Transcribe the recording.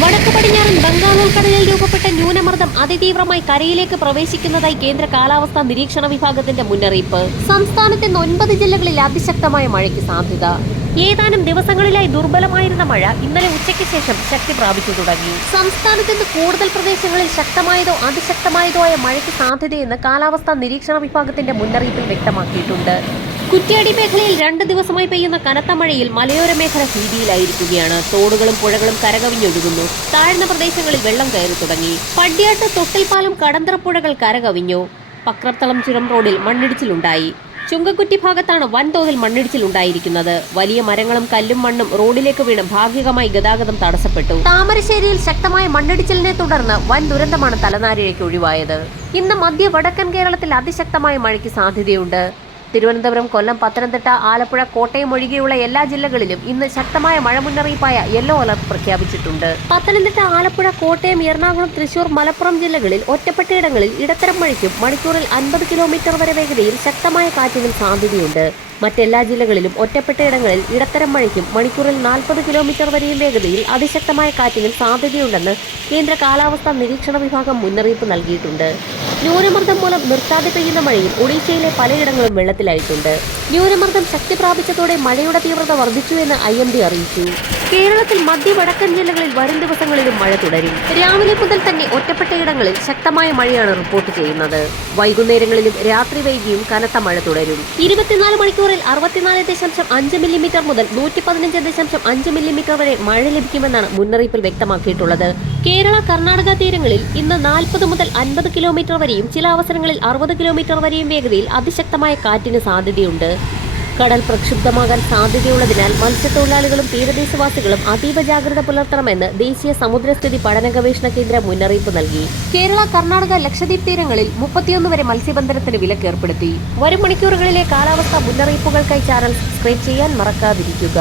വടക്ക് പടിഞ്ഞാറൻ ബംഗാൾ ഉൾക്കടലിൽ രൂപപ്പെട്ട ന്യൂനമർദ്ദം അതിതീവ്രമായി കരയിലേക്ക് പ്രവേശിക്കുന്നതായി കേന്ദ്ര കാലാവസ്ഥാ നിരീക്ഷണ വിഭാഗത്തിന്റെ മുന്നറിയിപ്പ്. സംസ്ഥാനത്തെ ഒൻപത് ജില്ലകളിൽ അതിശക്തമായ മഴയ്ക്ക് സാധ്യത. ഏതാനും ദിവസങ്ങളിലായി ദുർബലമായിരുന്ന മഴ ഇന്നലെ ഉച്ചയ്ക്ക് ശേഷം ശക്തി പ്രാപിച്ചു തുടങ്ങി. സംസ്ഥാനത്ത് ഇന്ന് കൂടുതൽ പ്രദേശങ്ങളിൽ ശക്തമായതോ അതിശക്തമായതോ ആയ മഴയ്ക്ക് സാധ്യതയെന്ന് കാലാവസ്ഥാ നിരീക്ഷണ വിഭാഗത്തിന്റെ മുന്നറിയിപ്പിൽ വ്യക്തമാക്കിയിട്ടുണ്ട്. കുറ്റ്യാടി മേഖലയിൽ രണ്ട് ദിവസമായി പെയ്യുന്ന കനത്ത മഴയിൽ മലയോര മേഖല ഭീതിയിലായിരിക്കുകയാണ്. തോടുകളും പുഴകളും കരകവിഞ്ഞൊഴുകുന്നു. താഴ്ന്ന പ്രദേശങ്ങളിൽ വെള്ളം കയറി തുടങ്ങി. പടിയാട്ട് തൊട്ടിൽപ്പാലം കടന്തറപ്പുഴകൾ കരകവിഞ്ഞു. പക്രത്തളം ചുരം റോഡിൽ മണ്ണിടിച്ചിലുണ്ടായി. ചുങ്കക്കുറ്റി ഭാഗത്താണ് വൻതോതിൽ മണ്ണിടിച്ചിലുണ്ടായിരിക്കുന്നത്. വലിയ മരങ്ങളും കല്ലും മണ്ണും റോഡിലേക്ക് വീണ് ഭാഗികമായി ഗതാഗതം തടസ്സപ്പെട്ടു. താമരശ്ശേരിയിൽ ശക്തമായ മണ്ണിടിച്ചിലിനെ തുടർന്ന് വൻ ദുരന്തമാണ് തലനാരിഴയ്ക്ക് ഒഴിവായത്. ഇന്ന് മധ്യ വടക്കൻ കേരളത്തിൽ അതിശക്തമായ മഴയ്ക്ക് സാധ്യതയുണ്ട്. തിരുവനന്തപുരം കൊല്ലം പത്തനംതിട്ട ആലപ്പുഴ കോട്ടയം ഒഴികെയുള്ള എല്ലാ ജില്ലകളിലും ഇന്ന് ശക്തമായ മഴ മുന്നറിയിപ്പായ യെല്ലോ അലർട്ട് പ്രഖ്യാപിച്ചിട്ടുണ്ട്. പത്തനംതിട്ട ആലപ്പുഴ കോട്ടയം എറണാകുളം തൃശൂർ മലപ്പുറം ജില്ലകളിൽ ഒറ്റപ്പെട്ടയിടങ്ങളിൽ ഇടത്തരം മഴയ്ക്കും മണിക്കൂറിൽ അൻപത് കിലോമീറ്റർ വരെ വേഗതയിൽ ശക്തമായ കാറ്റിനും സാധ്യതയുണ്ട്. മറ്റെല്ലാ ജില്ലകളിലും ഒറ്റപ്പെട്ടയിടങ്ങളിൽ ഇടത്തരം മഴയ്ക്കും മണിക്കൂറിൽ നാൽപ്പത് കിലോമീറ്റർ വരെയും വേഗതയിൽ അതിശക്തമായ കാറ്റിനും സാധ്യതയുണ്ടെന്ന് കേന്ദ്ര കാലാവസ്ഥാ നിരീക്ഷണ വിഭാഗം മുന്നറിയിപ്പ് നൽകിയിട്ടുണ്ട്. ന്യൂനമർദ്ദം മൂലം നിർത്താതെ പെയ്യുന്ന മഴയിൽ ഒഡീഷയിലെ പലയിടങ്ങളും വെള്ളത്തിലായിട്ടുണ്ട്. ന്യൂനമർദ്ദം ശക്തി പ്രാപിച്ചതോടെ മഴയുടെ തീവ്രത വർദ്ധിച്ചുവെന്ന് ഐ എം ഡി അറിയിച്ചു. കേരളത്തിൽ മധ്യ വടക്കൻ ജില്ലകളിൽ വരും ദിവസങ്ങളിലും മഴ തുടരും. രാവിലെ മുതൽ തന്നെ ഒറ്റപ്പെട്ടയിടങ്ങളിൽ ശക്തമായ മഴയാണ് റിപ്പോർട്ട് ചെയ്യുന്നത്. വൈകുന്നേരങ്ങളിലും രാത്രി വൈകിയും കനത്ത മഴ തുടരും. ഇരുപത്തിനാല് മണിക്കൂറിൽ അറുപത്തിനാല് ദശാംശം അഞ്ച് മില്ലിമീറ്റർ മുതൽ നൂറ്റി പതിനഞ്ച് ദശാംശം അഞ്ച് മില്ലിമീറ്റർ വരെ മഴ ലഭിക്കുമെന്നാണ് മുന്നറിയിപ്പിൽ വ്യക്തമാക്കിയിട്ടുള്ളത്. കേരള കർണാടക തീരങ്ങളിൽ ഇന്ന് നാൽപ്പത് മുതൽ അൻപത് കിലോമീറ്റർ വരെയും ചില അവസരങ്ങളിൽ അറുപത് കിലോമീറ്റർ വരെയും വേഗതയിൽ അതിശക്തമായ കാറ്റിന് സാധ്യതയുണ്ട്. കടൽ പ്രക്ഷുബ്ധമാകാൻ സാധ്യതയുള്ളതിനാൽ മത്സ്യത്തൊഴിലാളികളും തീരദേശവാസികളും അതീവ ജാഗ്രത പുലർത്തണമെന്ന് ദേശീയ സമുദ്രസ്ഥിതി പഠന ഗവേഷണ കേന്ദ്രം മുന്നറിയിപ്പ് നൽകി. കേരള കർണാടക ലക്ഷദ്വീപ് തീരങ്ങളിൽ മുപ്പത്തിയൊന്ന് വരെ മത്സ്യബന്ധനത്തിന് വിലക്ക് ഏർപ്പെടുത്തി വരും മണിക്കൂറുകളിലെ കാലാവസ്ഥാ മുന്നറിയിപ്പുകൾക്കായി ചാനൽ സബ്സ്ക്രൈബ് ചെയ്യാൻ മറക്കാതിരിക്കുക.